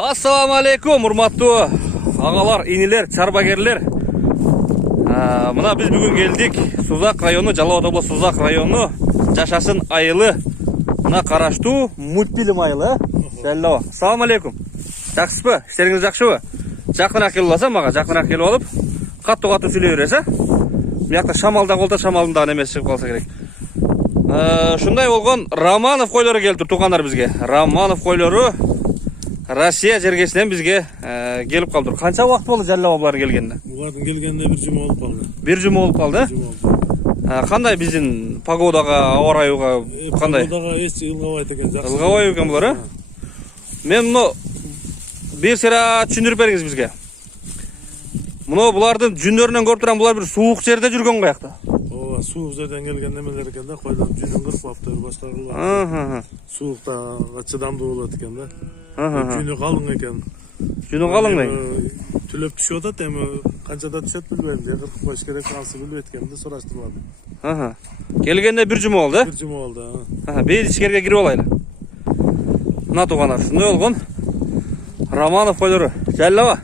Assalamu alaikum, урматтуу агалар, инилер, чарбагерлер. Мына biz бүгүн келдик. Сузак району, Жалал Абад областы Сузак району, Жашашын айылы. Мына караштуу мультфильм айылы. Жалал. Assalamu alaikum. Жакшысызбы? Иштериңиз жакшыбы? Жакыныраак келип алсам, мага жакыныраак келип алып, каттуу сүйлөй бересиз, а? Мыякта шамалда колда шамалдын дагы эмеси чыгып калса керек. Шундай болгон Романов койлору келип туугандар бизге. Романов койлору Россия жергесинен бизге келип калды. Канча убакыт болду Жалал булар келгенде? Булардын келгенде бир жума болуп калды. Бир жума болуп калды? Кандай биздин погодага, аба ырайыга кандай? Погодага эч ылгабайт экен, жакшы. Ылгабай экен булар, а? Мен муну бир сыра түшүндүрүп бериңиз бизге. Муну булардын жүндөрүнөн көрүп турам, булар бир суук жерде жүргөн каякта. Ооба, суук жерден келген немелер экен да, койлор жүнүн кырып алыптыр, башка кылып. Суукта чыдамдуу болот экен да. Жүнү калың экен. Жүнү калың эле. Түлөп түшүп атат, эми канчада түшөт билбейм, кыркып коюш керек, ансы билбейт экенди, сураштырбадым. Келгенде бир жума болду, бир жума болду. Бир ичкерге кирип алайлы. Мына туугандар, ушундай болгон Романов койлору. Жалал.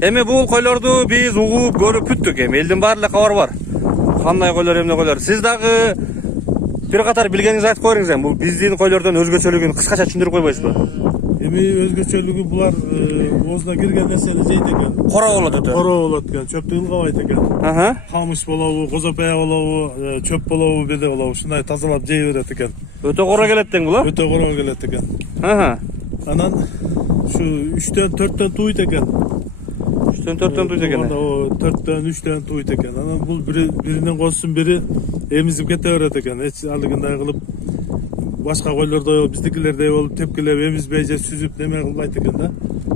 Эми бул койлорду биз угуп, көрүп бүттүк. Эми элдин баары кабар бар. Кандай койлор, эмне койлор. Сиз дагы бир катар билгениңизди айтып коюңуз эми. Бул биздин койлордон өзгөчөлүгүн кыскача түшүндүрүп койбойсузбу? Эми өзгөчөлүгү булар оозуна кирген нерсени жейт экен. Кора болот өтө. Кора болот экен, чөптү ылгабайт экен. Камыш болобу, козопая болобу, чөп болобу, беде болобу, ушундай тазалап жей берет экен. Өтө кора келет дең бул, а? Өтө кора келет экен. Анан ушу 3төн 4төн тууйт экен. 3төн 4төн тууйт экен. 4төн 3төн тууйт экен. Анан бул биринен козсун бири эмизип кете берет экен. Эч алыгындай кылып башка койлордой биздикилердей болуп тепкилеп эмизбей же сүзүп неме кылбайт экен да.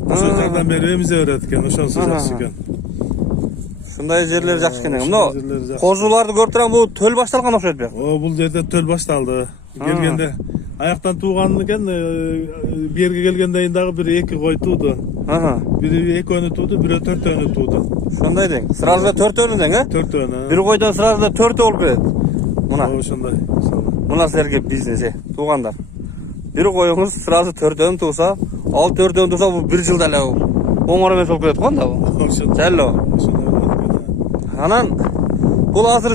Ошо жардам берип эмизе берет экен. Ошонусу жакшы экен. Ушундай жерлер жакшы экен. Мына козуларды көрүп турам, бул төл башталган окшойт бек. Бул жерде төл башталды. Келгенде аяктан тууган экен, берге келгенден дагы бир 2 кой тууду. Бири 2өнү тууду, бири 4өнү тууду. Ошондой дең. Сразу 4өнү дең, а? 4өнү. Бир койдон сразу 4 болуп келет. Мына. Ошондой. Мына силерге бизнес, туугандар. Бир коюңуз сразу 4өнү тууса, ал 4өнү тууса, бул 1 жылда эле оңор эмес болуп кетет го анда бул. Жалал. Анан бул азыр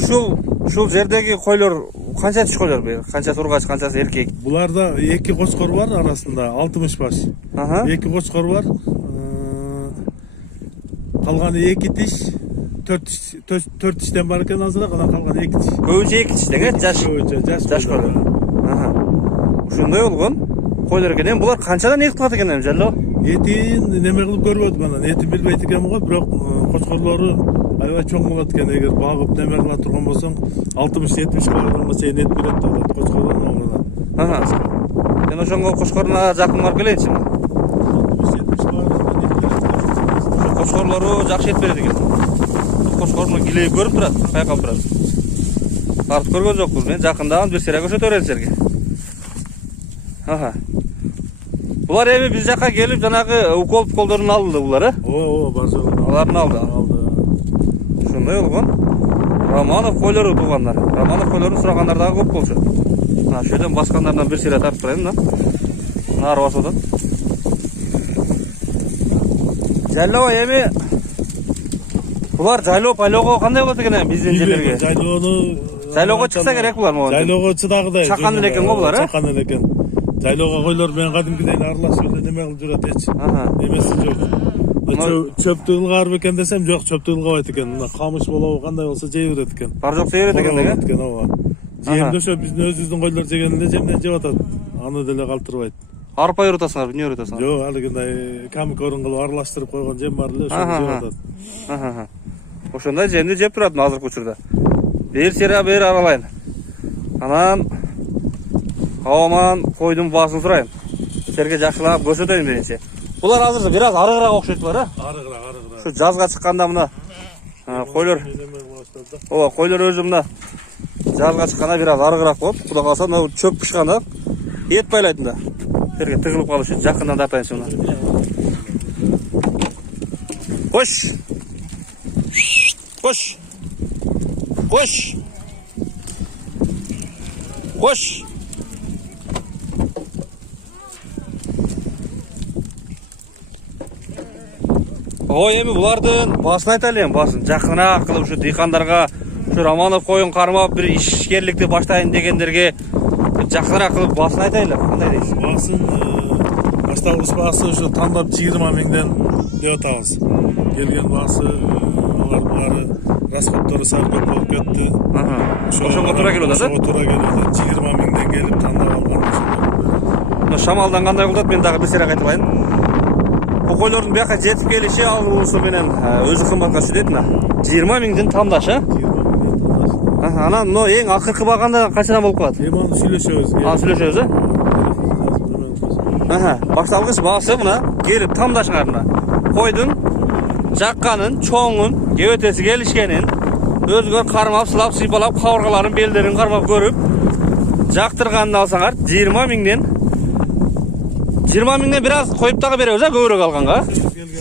ушул жердеги койлор канча түш койлор бу? Канчасы ургач, канчасы эркек? Буларда 2 кочкор бар арасында, 60 баш. 2 кочкор бар. Калганы 2 тиш, 4 тиштен бар экен азыраак, анан калганы 2 тиш. Көбүнчө 2 тиш дең, жаш койлор. Ушундай болгон койлор экен. Эми булар канчадан эт кылат экен эми Жалал? Этин неме кылып көрбөдүм анан. Этин билбейт экенмин го, бирок кочкорлору аябай чоң болот экен. Эгер багып неме кыла турган болсоң, 60-70 килограммга чейин эт берет да, кочкорлор менен. Мен ошонго кочкоруна жакын барып келейинчи. 60-70 килограммга эт берет. Кочкорлору жакшы эт берет экен. Кочкоруну килейип көрүп турат, байкалып турат. Тартып көргөн жокпуз, мен жакындан бир сыйра көрсөтө берем силерге. Булар эми биз жака келип жанагы уколдорун алды булар, э? Ооба, бар жогу. Алардын алды. Ошондой болгон Романов койлору туугандар. Романов койлорун сурагандар дагы көп болчу. Ошол жерден баскандардан бир сыйра тартып турайын да. Нары басып атат. Жалал эми булар жайлоо пайлоого кандай болот экен эми биздин жерлерге? Жайлоого чыкса керек булар могу. Жайлоого чыдагыдай. Чакан эле экен го булар, э? Чакан эле экен. Жайлоого койлор менен кадимкидей аралашып эле неме кылып жүрөт эч. Эмеси жок. Чөптү ылгаарбы экен десем, жок, чөптү ылгабайт экен. Мына камыш болобу, кандай болсо жей берет экен. Бар жок жей берет экен, ооба. Жемдешөп биздин өзүбүздүн койлор жеген эле жемден жеп атат. Аны деле калтырбайт. Арпа юрутасыңарбы, эмне юрутасыңар? Жок, алыгындай камикорун кылып аралаштырып койгон жем бар эле, ошону жеп атат. Ошондой жемди жеп турат азыркы учурда. Бир сыйра бери аралайын. Анан Ааман койдун баасын сурайын. Силерге жакшылап көрсөтөйүн дегенче. Булар азыр бир аз арыгыраак окшойт булар, э? Арыгыраак. Ушу жазга чыкканда мына койлор. Ооба, койлор өзү мына жазга чыкканда бир аз арыгыраак болот. Кудай калса, мына чөп бышканда эт байлайт да. Силерге тыгылып калыш үчүн жакындан тартайынчы мына. Кош. Кош. Кош. Кош. Ой, эми булардын басын айтайлы эми, басын. Жакыныраак кылып ушу дыйкандарга, ушу Романов коюн кармап бир ишкерликти баштайын дегендерге жакыныраак кылып басын айтайлы. Кандай дейсиз? Басын башталгыч баасы ушу тандап 20 миңден деп атабыз. Келген баасы алардын баары расходтору сал көп болуп кетти. Ошого туура келип атат. Ошого туура келип атат. 20 миңден келип тандап алган. Шамалдан кандай кылат, мен дагы бир сере айтылайын. Кокойлордун бияка жетип келиши алуусу менен өзү кымбатка түшөт мына. 20 миңден тамдаш, 20 миңден тамдаш. Анан но эң акыркы баганда канчадан болуп калат? Эми аны сүйлөшөбүз. Аны сүйлөшөбүз, башталгыч баасы мына келип тамдашыңар мына. Койдун жакканын, чоңун, кебетеси келишкенин, өзгөр кармап, сылап, сыйпалап, кабыргаларын, белдерин кармап көрүп, жактырганын алсаңар 20 миңден 20 миңден бир аз коюп дагы беребиз, көбүрөөк алганга.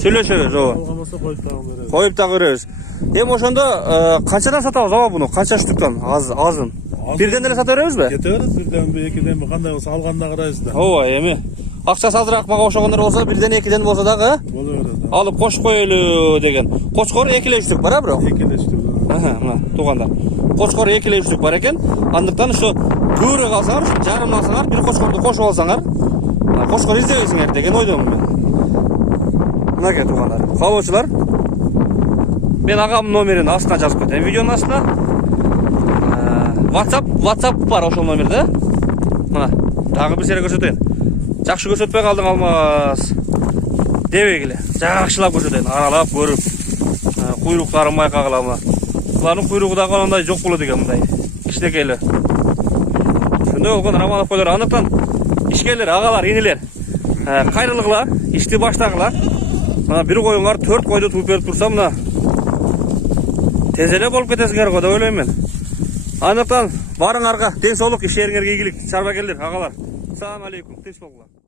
Сүйлөшөбүз, ооба. Алган болсо коюп дагы беребиз. Коюп дагы беребиз. Эми ошондо канчадан сатабыз ооба буну? Канча штуктан? Азын. Бирден эле сата беребизби? Кете берет, бирденби, экиденби, кандай болсо алганда карайбыз да. Ооба, эми акчасы азыраак мага ошогондор болсо, бирден экиден болсо дагы Боло берет. алып кошуп коелу деген. Кочкор 2 штук бар, бирок. 2 штук. Мына туугандар. Кочкор 2 штук бар экен. Андыктан ошо көбүрөөк алсаңар, жарым алсаңар, бир кочкорду кошуп алсаңар, кочкор издебейсиңер деген ойдомун мен. Мынакей туугандар. Каалоочулар, мен агамдын номерин астына жазып кетем. Видеонун астына WhatsApp бар ошол номерде. Мына, дагы бир сере көрсөтөйүн. Жакшы көрсөтпөй калдың Алмаз. Дебегиле. Жакшылап көрсөтөйүн, аралап көрүп. Куйруктарын байкагыла мына. Булардын куйругу дагы андай жок болот экен мындай. Кичинекейле. Ошондой болгон Романов койлор. Андыктан ишкерлер, агалар, инилер, кайрылгыла, ишти баштагыла. Мына бир коюңар 4 койду туп берип турса, мына тез эле болуп кетесиңер го деп ойлойм мен. Андыктан барыңарга тең соолук, ишериңерге ийгилик, чарбагерлер, агалар. Assalamu alaikum. Tinch bo'linglar.